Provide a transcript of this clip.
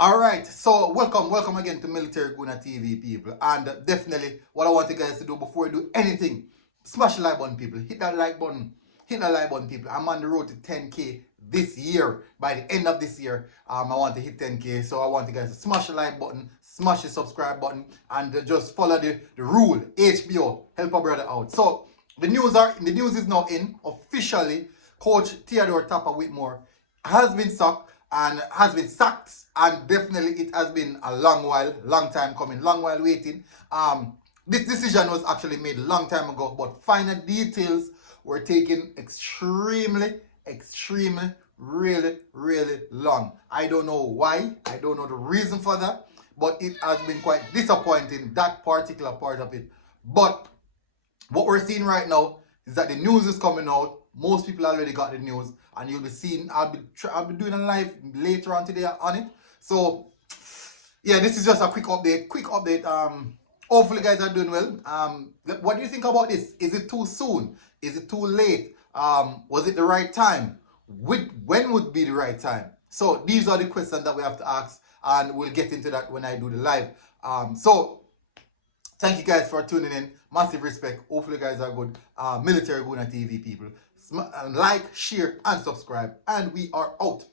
All right, so welcome again to Military Guna TV, people. And definitely, what I want you guys to do before you do anything, smash the like button, people. Hit that like button. Hit that like button, people. I'm on the road to 10K this year. By the end of this year, I want to hit 10K. So I want you guys to smash the like button, smash the subscribe button, and just follow the rule. HBO, help a brother out. So the news is now in officially. Coach Theodore Tappa Whitmore has been sacked, and definitely it has been a long time coming, long while waiting. This decision was actually made a long time ago, but final details were taking extremely, really long. I don't know why, I don't know the reason for that, but it has been quite disappointing, that particular part of it. But what we're seeing right now is that the news is coming out. Most people already got the news, and you'll be seeing. I'll be doing a live later on today on it. So yeah, this is just a quick update. Hopefully, you guys are doing well. What do you think about this? Is it too soon? Is it too late? Was it the right time? When would be the right time? So these are the questions that we have to ask, and we'll get into that when I do the live. So thank you guys for tuning in. Massive respect. Hopefully you guys are good. Military Guna TV, people. Like, share, and subscribe. And we are out.